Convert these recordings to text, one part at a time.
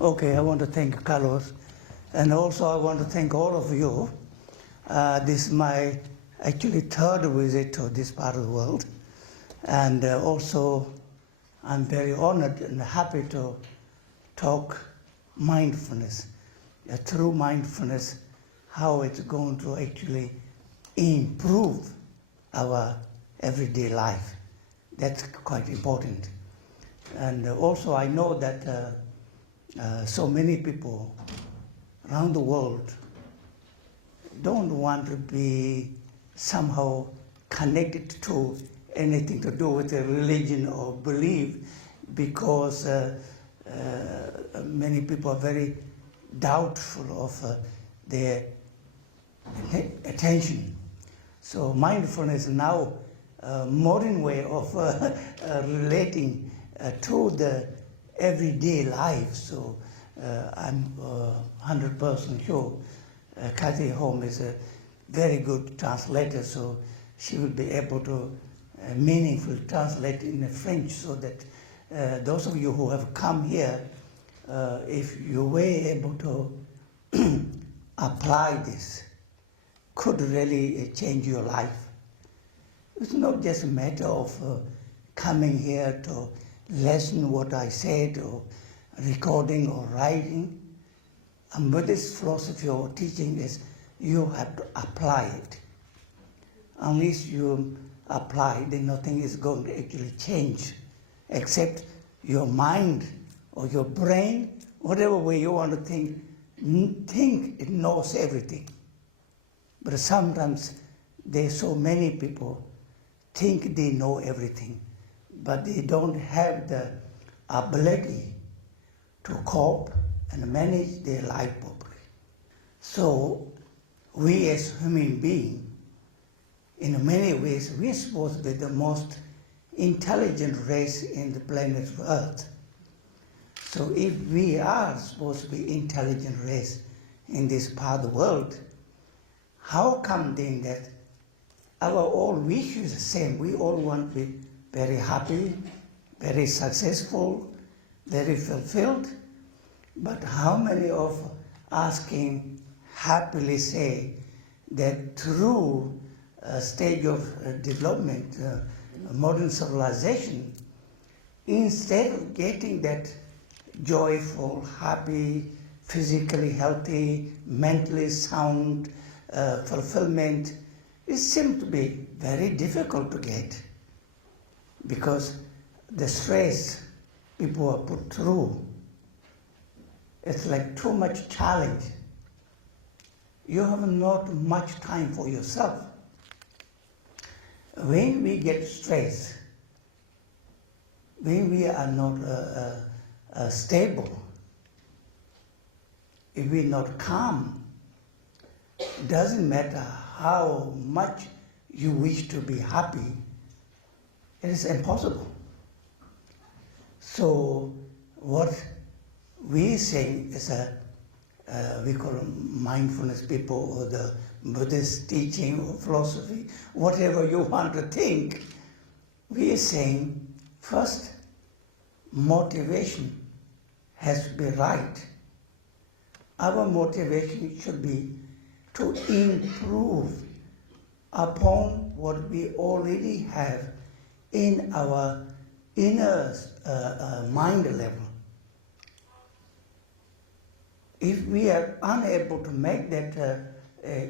Okay, I want to thank Carlos, and also I want to thank all of you. This is my actually third visit to this part of the world, and also I'm very honored and happy to talk mindfulness. Through mindfulness, how it's going to actually improve our everyday life. That's quite important. And also I know that so many people around the world don't want to be somehow connected to anything to do with a religion or belief, because many people are very doubtful of their attention. So mindfulness is now a modern way of relating to the everyday life. So I'm 100% sure Kathy Holm is a very good translator, so she will be able to meaningfully translate in French, so that those of you who have come here, if you were able to apply this, could really change your life. It's not just a matter of coming here to listen what I said, or recording or writing. A Buddhist philosophy or teaching is you have to apply it. Unless you apply, then nothing is going to actually change, except your mind or your brain, whatever way you want to think it knows everything. But sometimes there's so many people think they know everything, but they don't have the ability to cope and manage their life properly. So we as human beings, in many ways, we're supposed to be the most intelligent race in the planet Earth. So if we are supposed to be intelligent race in this part of the world, how come then that our all wish is the same? We all want to be very happy, very successful, very fulfilled. But how many of us can happily say that through a stage of development, modern civilization, instead of getting that joyful, happy, physically healthy, mentally sound fulfillment, it seems to be very difficult to get, because the stress people are put through, it's like too much challenge. You have not much time for yourself. When we get stressed, when we are not stable, if we're not calm, it doesn't matter how much you wish to be happy, it is impossible. So what we say is we call them mindfulness people, or the Buddhist teaching or philosophy, whatever you want to think, we are saying first, motivation has to be right. Our motivation should be to improve upon what we already have in our inner mind level. If we are unable to make that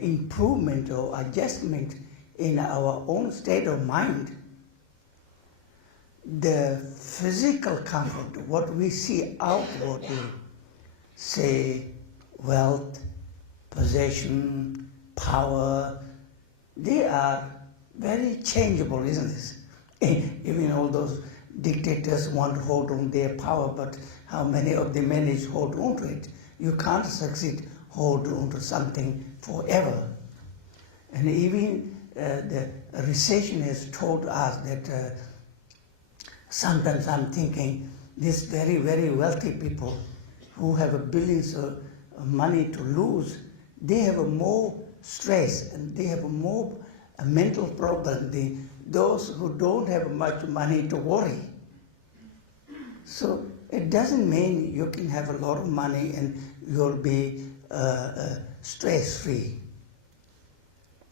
improvement or adjustment in our own state of mind, the physical comfort, what we see outwardly, say wealth, possession, power, they are very changeable, isn't it? Even all those dictators want to hold on their power, but how many of them manage to hold on to it? You can't succeed hold on to something forever. And even the recession has told us that sometimes I'm thinking these very, very wealthy people who have billions of money to lose, they have more stress and they have more mental problem than those who don't have much money to worry. So it doesn't mean you can have a lot of money and you'll be stress-free.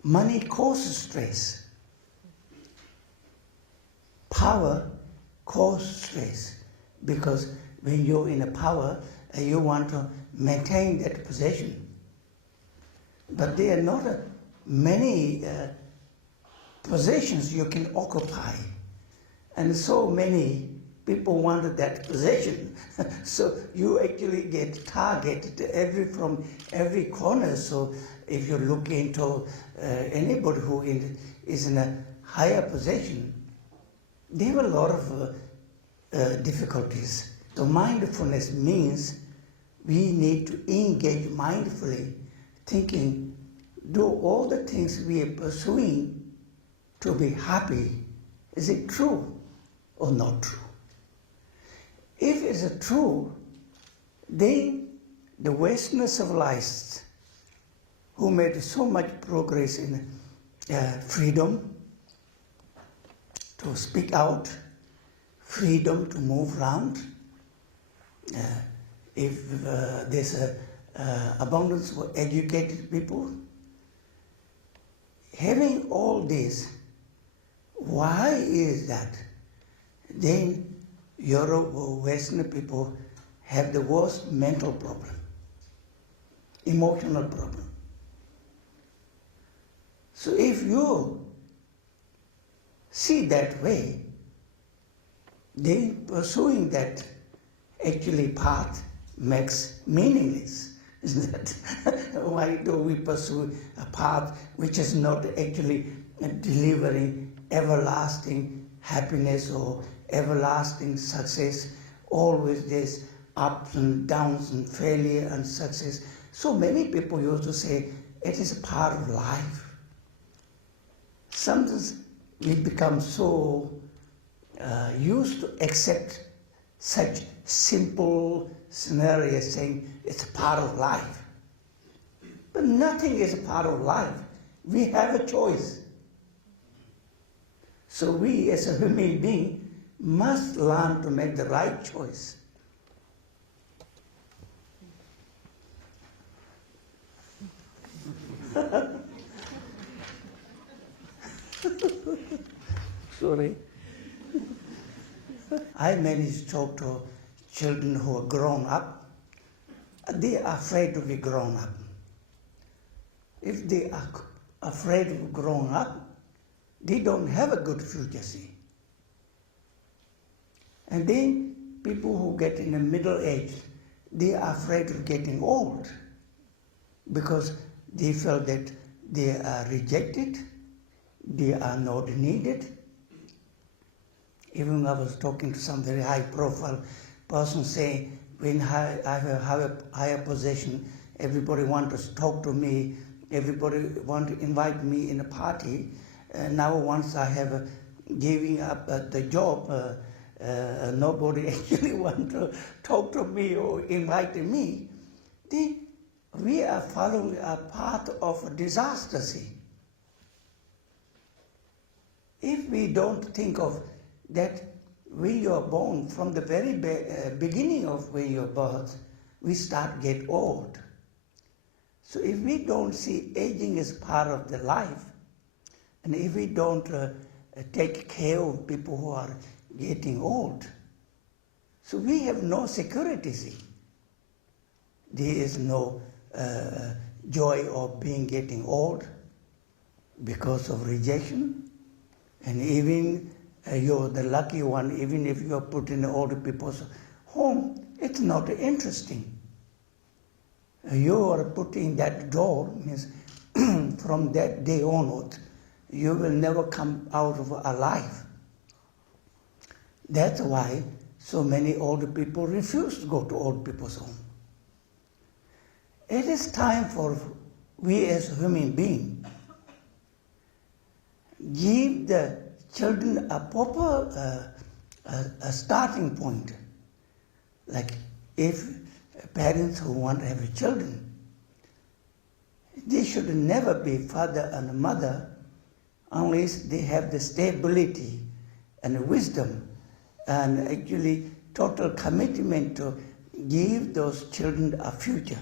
Money causes stress. Power causes stress, because when you're in a power, you want to maintain that position. But there are not many positions you can occupy, and so many people wanted that position. So you actually get targeted from every corner. So if you look into anybody who is in a higher position, they have a lot of difficulties. So mindfulness means we need to engage mindfully, thinking, do all the things we are pursuing to be happy. Is it true or not true? If it's true, then the Western civilized, who made so much progress in freedom to speak out, freedom to move around, if there's abundance for educated people, having all this, why is that? Then Europe or Western people have the worst mental problem, emotional problem. So if you see that way, then pursuing that actually path makes meaningless. Isn't that? Why do we pursue a path which is not actually delivering everlasting happiness or everlasting success? Always there's ups and downs and failure and success. So many people used to say it is a part of life. Sometimes we become so used to accept such simple scenarios, saying it's a part of life. But nothing is a part of life. We have a choice. So we as a human being must learn to make the right choice. Sorry. I managed to talk to children who are grown up. They are afraid to be grown up. If they are afraid of growing up, they don't have a good future, see. And then people who get in the middle age, they are afraid of getting old because they feel that they are rejected, they are not needed. Even I was talking to some very high-profile person saying, when I have a higher position, everybody wants to talk to me, everybody wants to invite me in a party. Now once I have giving up the job, nobody actually wants to talk to me or invite me. Then we are following a path of disaster, see. If we don't think of that when you are born, from the very beginning of when you're born, we start get old. So if we don't see aging as part of the life, and if we don't take care of people who are getting old, so we have no security, see. There is no joy of getting old because of rejection. And even you're the lucky one, even if you're put in older people's home, it's not interesting. You are put in that door, means from that day onward, you will never come out of alive. That's why so many older people refuse to go to old people's home. It is time for we as human beings give the children a proper a starting point. Like if parents who want to have children, they should never be father and mother unless they have the stability and wisdom and actually total commitment to give those children a future.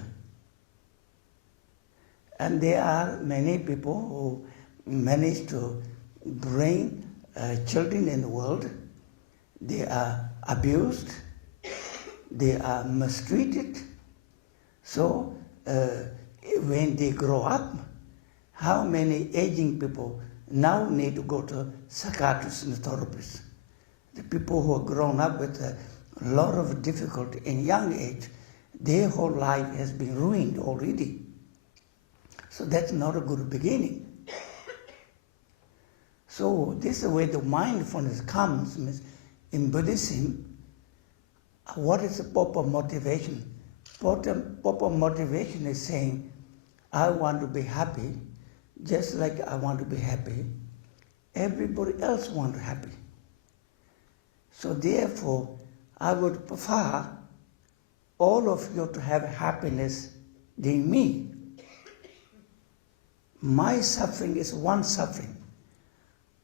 And there are many people who manage to bring children in the world. They are abused, they are mistreated. So when they grow up, how many aging people now need to go to psychiatrists and therapists? The people who are grown up with a lot of difficulty in young age, their whole life has been ruined already. So that's not a good beginning. So this is where the mindfulness comes. In Buddhism, what is the proper motivation? Proper motivation is saying, I want to be happy, just like I want to be happy. Everybody else wants to be happy. So therefore, I would prefer all of you to have happiness than me. My suffering is one suffering.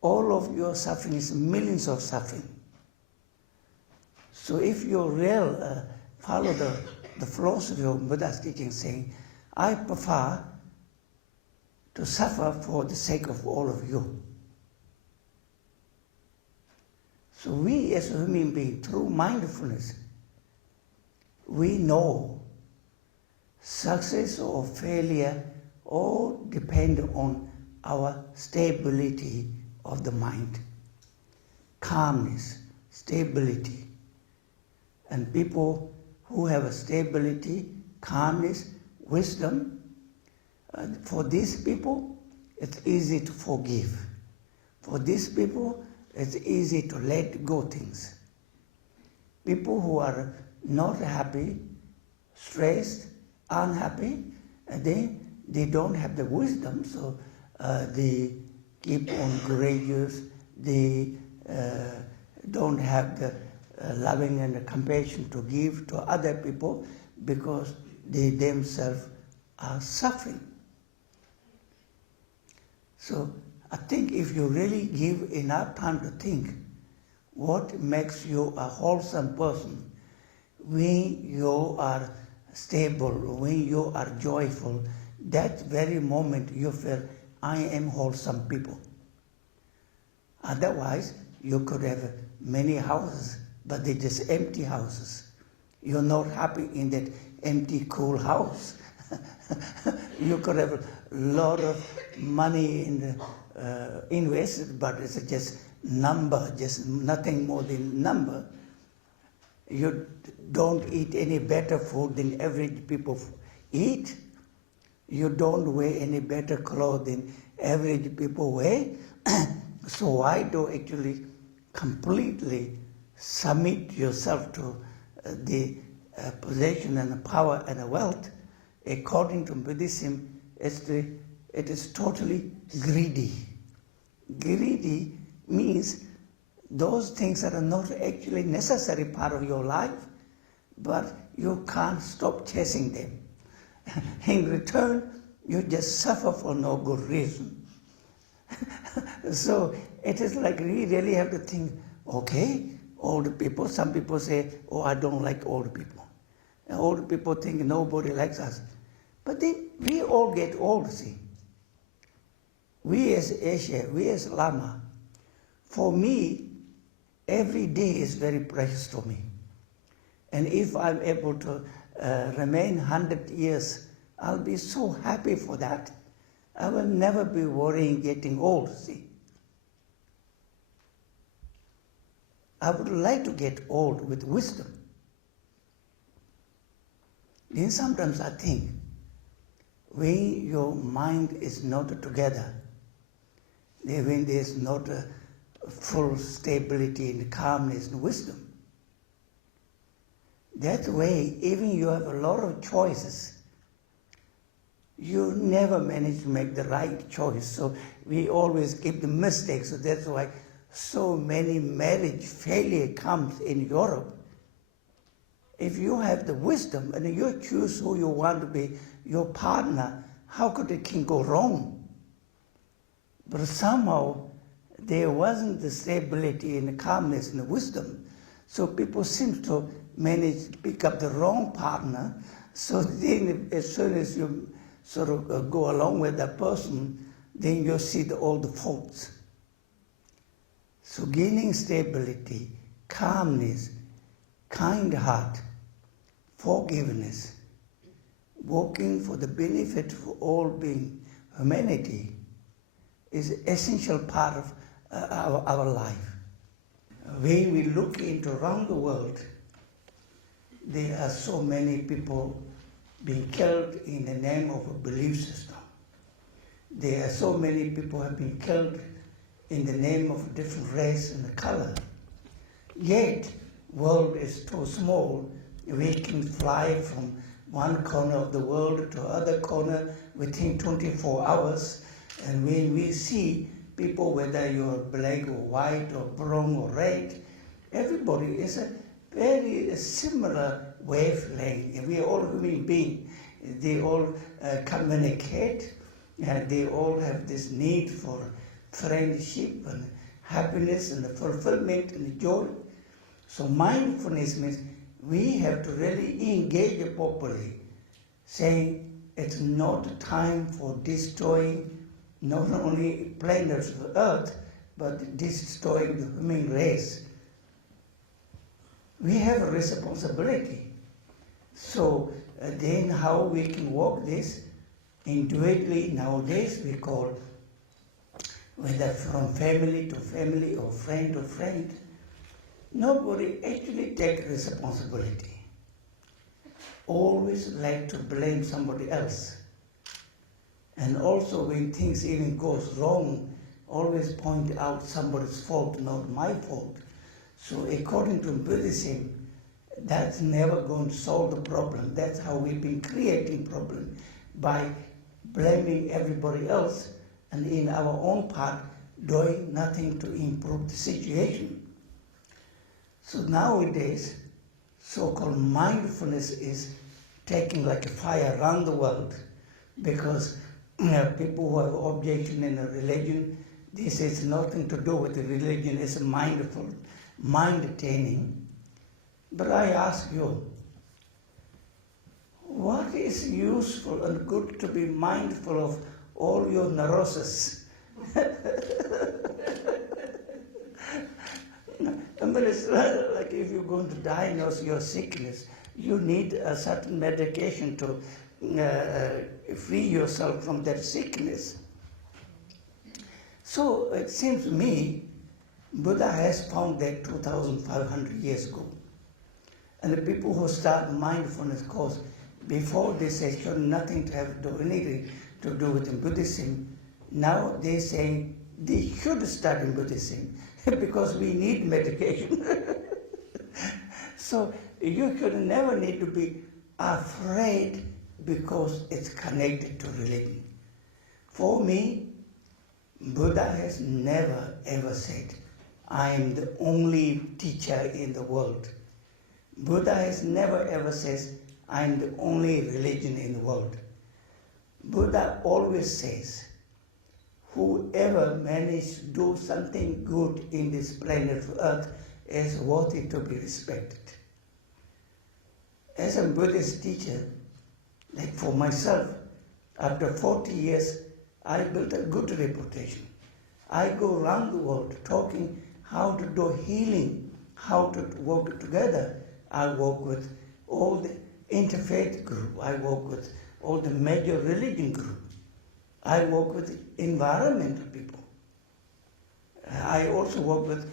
All of your suffering is millions of suffering. So if you follow the philosophy of Buddha's teaching, saying, I prefer to suffer for the sake of all of you. So we as human beings, through mindfulness, we know success or failure all depend on our stability of the mind, calmness, stability. And people who have a stability, calmness, wisdom, for these people, it's easy to forgive. For these people, it's easy to let go things. People who are not happy, stressed, unhappy, they don't have the wisdom, so they keep on grudges, they don't have the loving and the compassion to give to other people because they themselves are suffering. So I think if you really give enough time to think what makes you a wholesome person, when you are stable, when you are joyful, that very moment you feel, I am wholesome people. Otherwise, you could have many houses, but they're just empty houses. You're not happy in that empty, cool house. You could have a lot of money invested, but it's just number, just nothing more than number. You don't eat any better food than average people eat. You don't wear any better clothes than average people wear. So why do you actually completely submit yourself to the possession and the power and the wealth? According to Buddhism, it is totally greedy. Greedy means those things that are not actually necessary part of your life, but you can't stop chasing them. In return, you just suffer for no good reason. So it is like we really have to think, okay, old people, some people say, oh, I don't like old people. And old people think nobody likes us. But then we all get old, see. We as Yeshe, we as Lama, for me, every day is very precious to me. And if I'm able to remain 100 years, I'll be so happy for that. I will never be worrying getting old, see. I would like to get old with wisdom. Then sometimes I think, when your mind is not together, when there's not a full stability and calmness and wisdom, that way, even you have a lot of choices, you never manage to make the right choice. So we always keep the mistakes. So that's why so many marriage failure comes in Europe. If you have the wisdom and you choose who you want to be your partner, how could it can go wrong? But somehow there wasn't the stability and the calmness and the wisdom. So people seem to manage to pick up the wrong partner. So then as soon as you sort of go along with that person, then you see all the faults. So gaining stability, calmness, kind heart, forgiveness, working for the benefit for all being humanity is an essential part of our life. When we look into around the world, there are so many people being killed in the name of a belief system. There are so many people have been killed in the name of a different race and color. Yet, world is too small. We can fly from one corner of the world to other corner within 24 hours. And when we see people, whether you're black or white or brown or red, everybody is a very similar wavelength. We are all human beings. They all communicate, and they all have this need for friendship and happiness and fulfillment and joy. So mindfulness means we have to really engage properly, saying it's not time for destroying not only planets of Earth, but destroying the human race. We have a responsibility. So then how we can walk this individually nowadays we call, whether from family to family or friend to friend, nobody actually takes responsibility. Always like to blame somebody else. And also when things even goes wrong, always point out somebody's fault, not my fault. So according to Buddhism, that's never going to solve the problem. That's how we've been creating problem, by blaming everybody else and in our own part doing nothing to improve the situation. So nowadays, so-called mindfulness is taking like a fire around the world, because people who have objection in a religion, this has nothing to do with the religion, it's mindful, mind-attaining. But I ask you, what is useful and good to be mindful of all your neurosis? I mean, it's like if you're going to diagnose your sickness, you need a certain medication to free yourself from that sickness. So it seems to me, Buddha has found that 2,500 years ago. And the people who start mindfulness course, before they say nothing to have anything to do with Buddhism, now they say they should start in Buddhism because we need medication. So you should never need to be afraid because it's connected to religion. For me, Buddha has never ever said, I am the only teacher in the world. Buddha has never ever says, I am the only religion in the world. Buddha always says, whoever managed to do something good in this planet Earth is worthy to be respected. As a Buddhist teacher, like for myself, after 40 years, I built a good reputation. I go around the world talking how to do healing, how to work together. I work with all the interfaith group. I work with all the major religion group. I work with environmental people. I also work with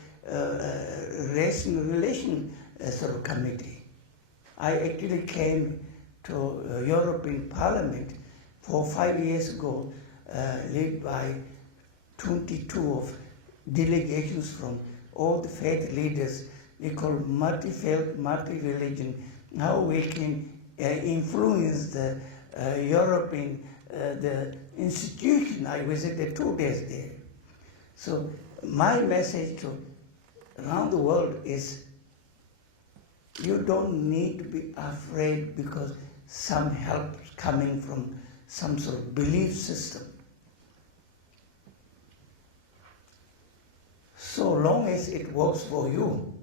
race and relation sort of committee. I actually came to European Parliament 5 years ago, led by 22 of delegations from all the faith leaders. We call multi-faith, multi-religion, how we can influence the European the institution. I visited 2 days there. So my message to around the world is, you don't need to be afraid because some help is coming from some sort of belief system. So long as it works for you,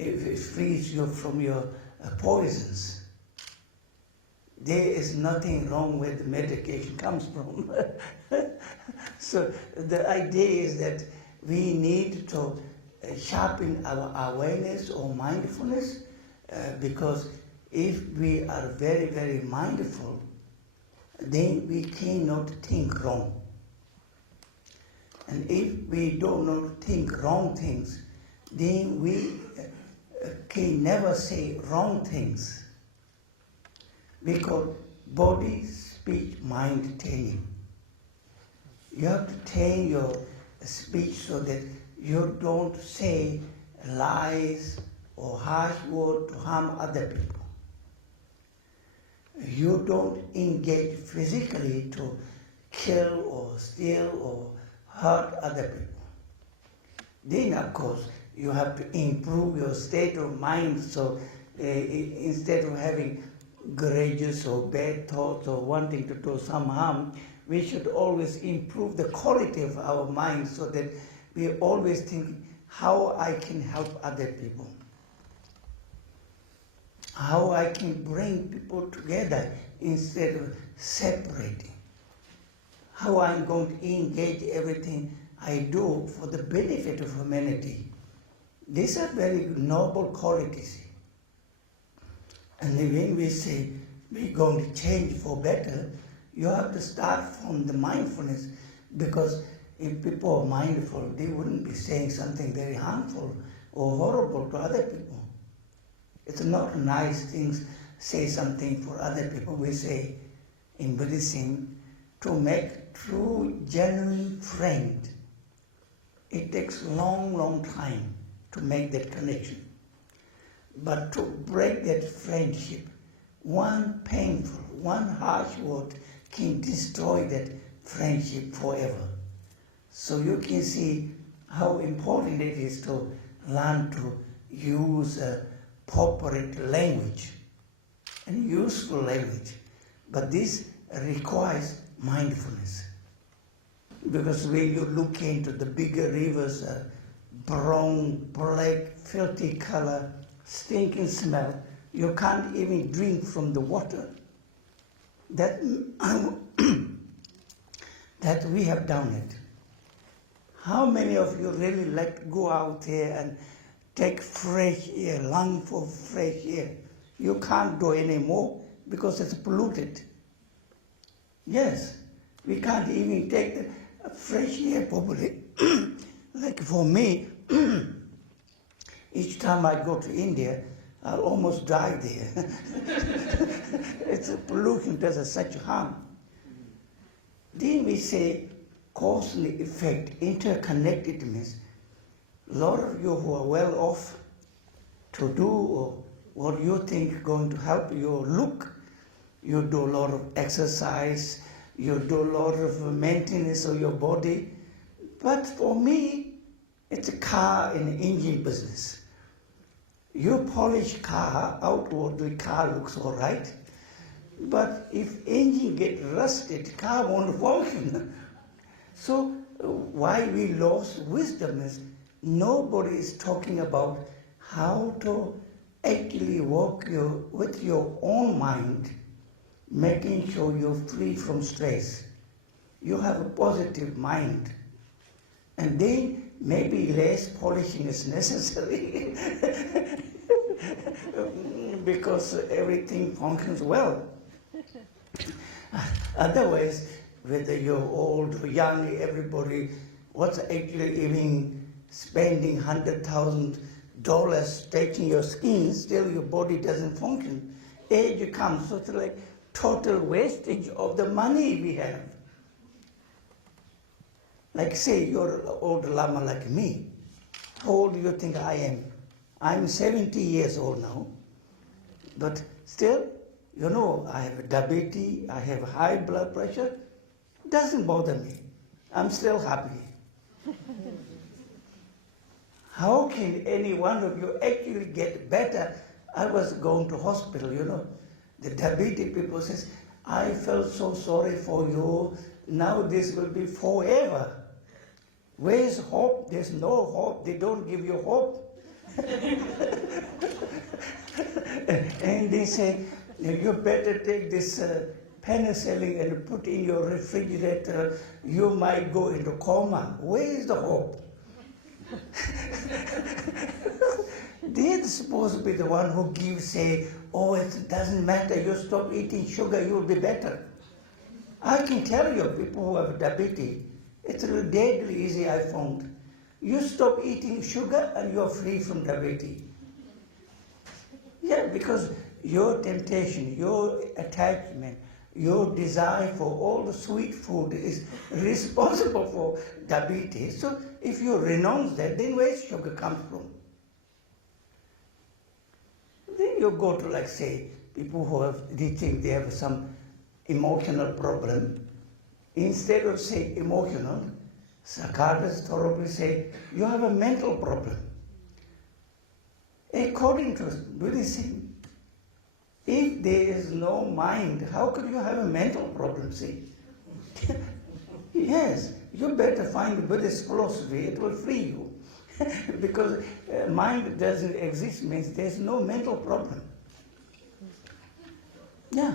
it frees you from your poisons. There is nothing wrong where the medication comes from. So the idea is that we need to sharpen our awareness or mindfulness, because if we are very, very mindful, then we cannot think wrong. And if we do not think wrong things, then we can never say wrong things. We call body, speech, mind taming. You have to tame your speech so that you don't say lies or harsh words to harm other people. You don't engage physically to kill or steal or hurt other people. Then, of course, you have to improve your state of mind, so instead of having grudges or bad thoughts or wanting to do some harm, we should always improve the quality of our mind so that we always think how I can help other people, how I can bring people together instead of separating, how I'm going to engage everything I do for the benefit of humanity. These are very noble qualities. And when we say we're going to change for better, you have to start from the mindfulness, because if people are mindful, they wouldn't be saying something very harmful or horrible to other people. It's not nice things, say something for other people. We say in Buddhism, to make true, genuine friend, it takes long, long time to make that connection. But to break that friendship, one painful, one harsh word can destroy that friendship forever. So you can see how important it is to learn to use appropriate language and useful language. But this requires mindfulness. Because when you look into the bigger rivers, brown, black, filthy color, stinking smell, you can't even drink from the water. That we have done it. How many of you really like to go out there and take fresh air, long for fresh air? You can't do anymore because it's polluted. Yes, we can't even take the fresh air properly. Like for me, each time I go to India, I almost die there. It's pollution does such harm. Then we say cause and effect, interconnectedness. A lot of you who are well off to do or what you think going to help your look, you do a lot of exercise, you do a lot of maintenance of your body. But for me, it's a car and engine business. You polish car, outwardly car looks all right, but if engine get rusted, car won't function. So why we lost wisdom is nobody is talking about how to actually work with your own mind, making sure you're free from stress. You have a positive mind. And then maybe less polishing is necessary because everything functions well. Otherwise, whether you're old or young, everybody, what's actually even spending $100,000 taking your skin, still your body doesn't function. Age comes, so it's like total wastage of the money we have. Like say you're an old Lama like me. How old do you think I am? I'm 70 years old now. But still, you know, I have diabetes, I have high blood pressure. Doesn't bother me. I'm still happy. How can any one of you actually get better? I was going to hospital, you know. The diabetic people says, I felt so sorry for you. Now this will be forever. Where's hope? There's no hope. They don't give you hope. And they say, you better take this penicillin and put in your refrigerator, you might go into coma. Where is the hope? They're supposed to be the one who gives, say, oh, it doesn't matter, you stop eating sugar, you'll be better. I can tell you, people who have diabetes, it's deadly easy, I found. You stop eating sugar and you're free from diabetes. Yeah, because your temptation, your attachment, your desire for all the sweet food is responsible for diabetes. So if you renounce that, then where sugar comes from? Then you go to, like, say, people who they think they have some emotional problem. Instead of saying emotional, psychiatrists probably say, you have a mental problem. According to Buddhism, if there is no mind, how could you have a mental problem, see? Yes, you better find Buddhist philosophy, it will free you. Because mind doesn't exist means there's no mental problem. Yeah.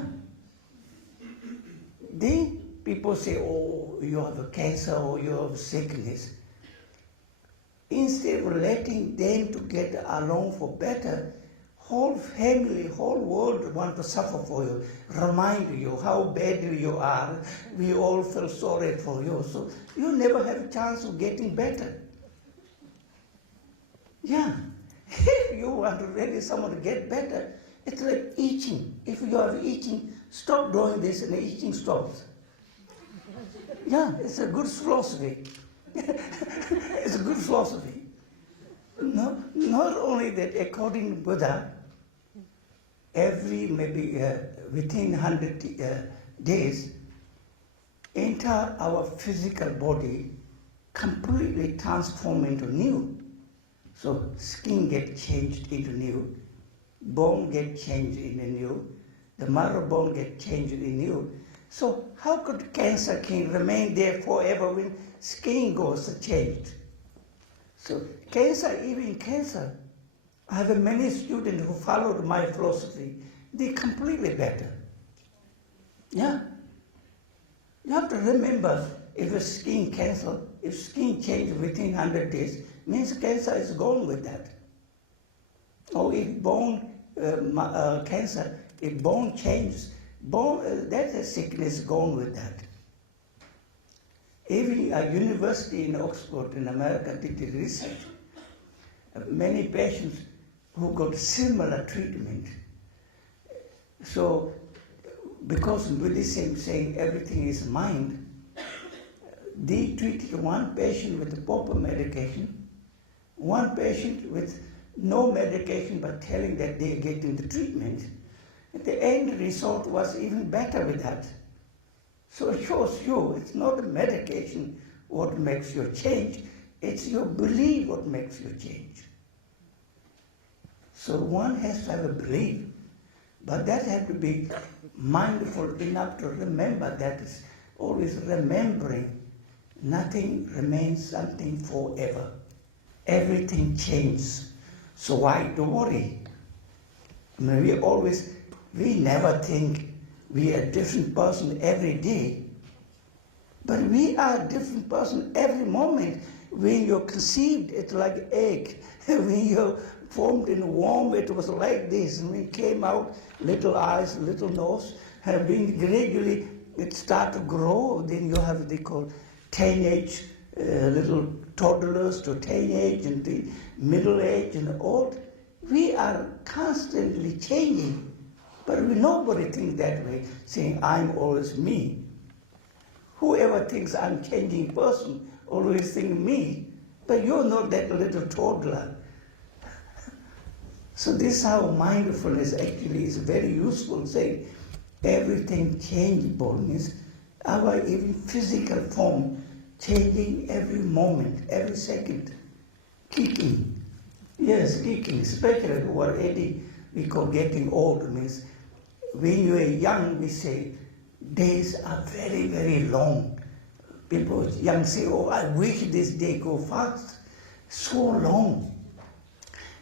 Then people say, oh, you have a cancer or you have sickness. Instead of letting them to get along for better, whole family, whole world want to suffer for you, remind you how bad you are. We all feel sorry for you. So you never have a chance of getting better. Yeah. If you want to really someone to get better, it's like eating. If you are eating, stop doing this and the eating stops. Yeah, it's a good philosophy. It's a good philosophy. No, not only that, according to Buddha, every maybe within 100 days, entire our physical body completely transform into new. So skin get changed into new, bone get changed into new, the marrow bone get changed into new. So how could cancer can remain there forever when skin goes changed? So cancer, even cancer, I have many students who followed my philosophy. They're completely better. Yeah. You have to remember, if a skin cancer, if skin changes within 100 days, means cancer is gone with that. Or if bone cancer, if bone changes, bone, that sickness gone with that. Even a university in Oxford in America did the research. Many patients who got similar treatment. So, because Buddhism saying everything is mind, they treated one patient with the proper medication, one patient with no medication but telling that they are getting the treatment. And the end result was even better with that. So it shows you, it's not the medication what makes you change, it's your belief what makes you change. So one has to have a belief, but that has to be mindful enough to remember that is always remembering nothing remains something forever. Everything changes. So why to worry? I mean, we never think we are a different person every day, but we are a different person every moment. When you're conceived, it's like egg. When you're formed in a womb, it was like this. And when it came out, little eyes, little nose, and when gradually it start to grow, then you have they call teenage, little toddlers to teenage and the middle age and old. We are constantly changing. But nobody thinks that way, saying, I'm always me. Whoever thinks I'm changing person always think me, but you're not that little toddler. So this is how mindfulness actually is very useful, saying everything changeable means our even physical form changing every moment, every second. Kicking. Yes, kicking, especially who are 80, we call getting old, means when you are young, we say, days are very, very long. People young say, oh, I wish this day go fast. So long.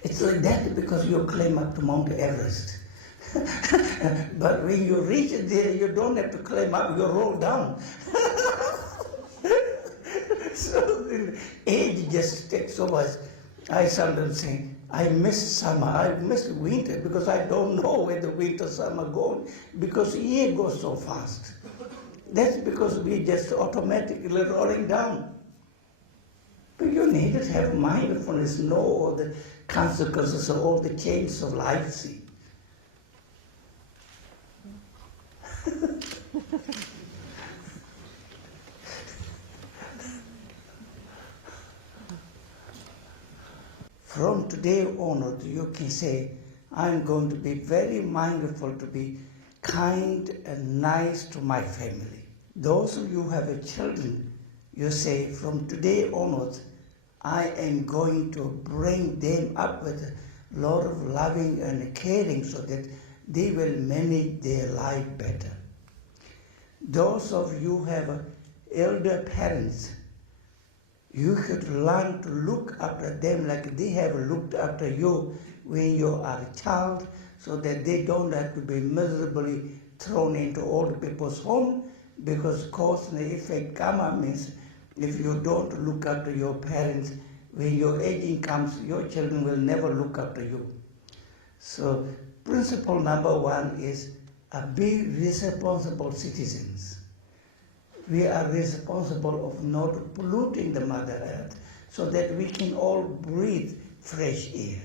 It's like that because you climb up to Mount Everest. But when you reach it there, you don't have to climb up, you roll down. So the age just takes over. I sometimes say, I miss summer, I miss winter because I don't know where the winter, summer go because year goes so fast. That's because we just automatically rolling down. But you need to have mindfulness, know all the consequences of all the changes of life, see. From today onward, you can say, I'm going to be very mindful to be kind and nice to my family. Those of you who have children, you say, from today onwards, I am going to bring them up with a lot of loving and caring so that they will manage their life better. Those of you who have elder parents, you should learn to look after them like they have looked after you when you are a child, so that they don't have to be miserably thrown into old people's home, because cause and effect karma means if you don't look after your parents, when your aging comes, your children will never look after you. So principle number one is be responsible citizens. We are responsible of not polluting the Mother Earth so that we can all breathe fresh air.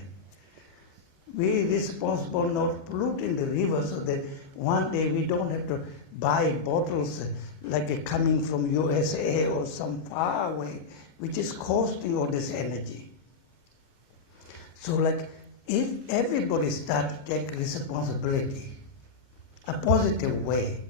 We are responsible not polluting the river so that one day we don't have to buy bottles like coming from USA or some far away, which is costing all this energy. So like if everybody starts to take responsibility, a positive way,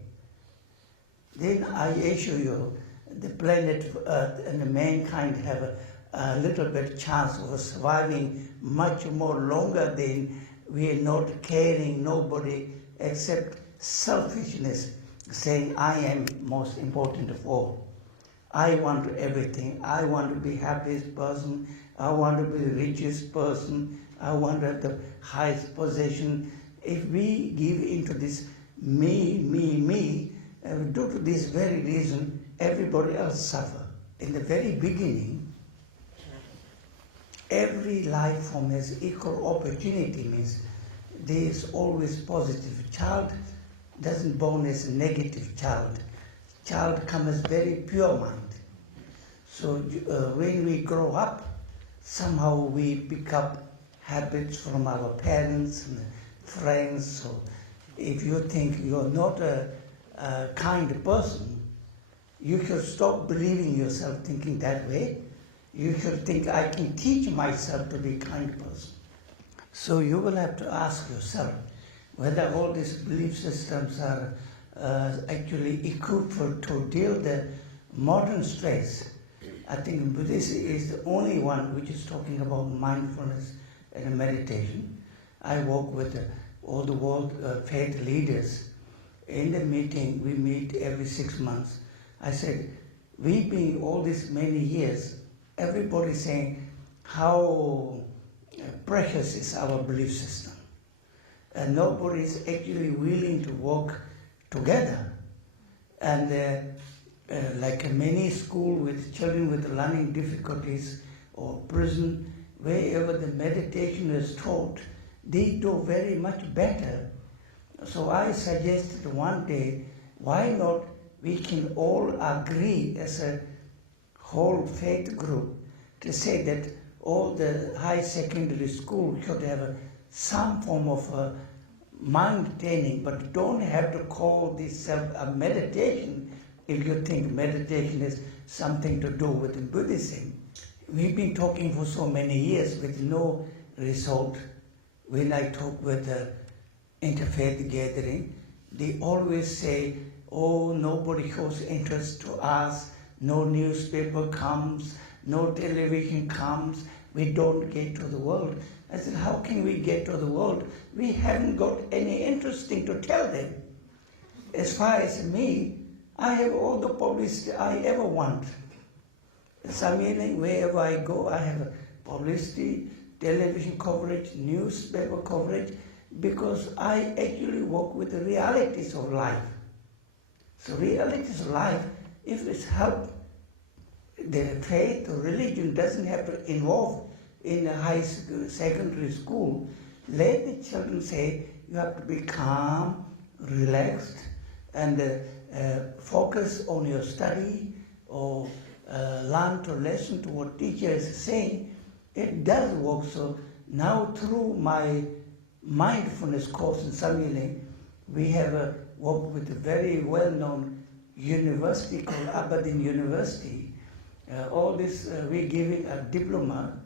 then I assure you the planet Earth and the mankind have a little bit chance of surviving much more longer than we are not caring nobody except selfishness, saying I am most important of all. I want everything. I want to be happiest person. I want to be the richest person. I want to have the highest position. If we give into this me, due to this very reason, everybody else suffer. In the very beginning, every life form has equal opportunity, means there is always positive. Child doesn't born as a negative child. Child comes as very pure mind. So when we grow up, somehow we pick up habits from our parents and friends. So if you think you're not a kind person, you should stop believing yourself thinking that way. You should think, I can teach myself to be a kind person. So you will have to ask yourself whether all these belief systems are actually equipped to deal with the modern stress. I think Buddhism is the only one which is talking about mindfulness and meditation. I work with all the world faith leaders. In the meeting, we meet every 6 months. I said, we've been all these many years, everybody saying how precious is our belief system. And nobody is actually willing to work together. And like many schools with children with learning difficulties or prison, wherever the meditation is taught, they do very much better. So I suggested one day, why not we can all agree as a whole faith group to say that all the high secondary schools should have some form of mind training, but don't have to call this a meditation if you think meditation is something to do with Buddhism. We've been talking for so many years with no result. When I talk with the interfaith gathering, they always say, oh, nobody shows interest to us, no newspaper comes, no television comes, we don't get to the world. I said, how can we get to the world? We haven't got any interesting to tell them. As far as me, I have all the publicity I ever want. Samye, wherever I go, I have publicity. television coverage, newspaper coverage, because I actually work with the realities of life. So realities of life, if it's help, the faith or religion doesn't have to involve in a high school, secondary school, let the children say you have to be calm, relaxed, and focus on your study, or learn to listen to what teacher is saying. It does work. So now through my mindfulness course in Samye, we have worked with a very well-known university called Aberdeen University. All this, we're giving a diploma,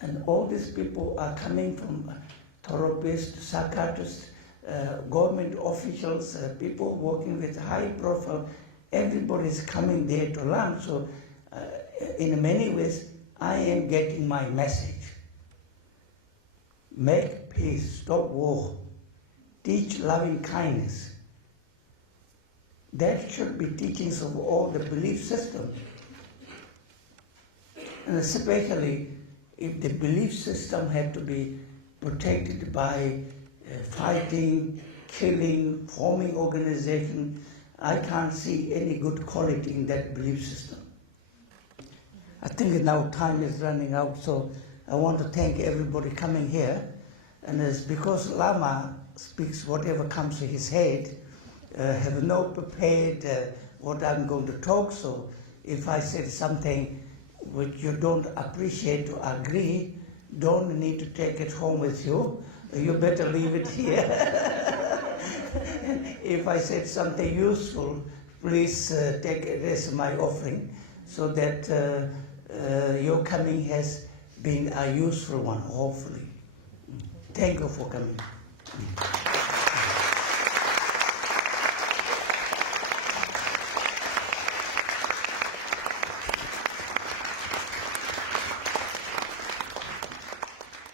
and all these people are coming from therapists, psychiatrists, government officials, people working with high profile. Everybody is coming there to learn. So in many ways, I am getting my message. Make peace, stop war, teach loving kindness. That should be teachings of all the belief system. And especially if the belief system had to be protected by fighting, killing, forming organization, I can't see any good quality in that belief system. I think now time is running out, so I want to thank everybody coming here. And it's because Lama speaks whatever comes to his head, have no prepared what I'm going to talk, so if I said something which you don't appreciate or agree, don't need to take it home with you. You better leave it here. If I said something useful, please take it as my offering, so that your coming has been a useful one, hopefully. Thank you for coming.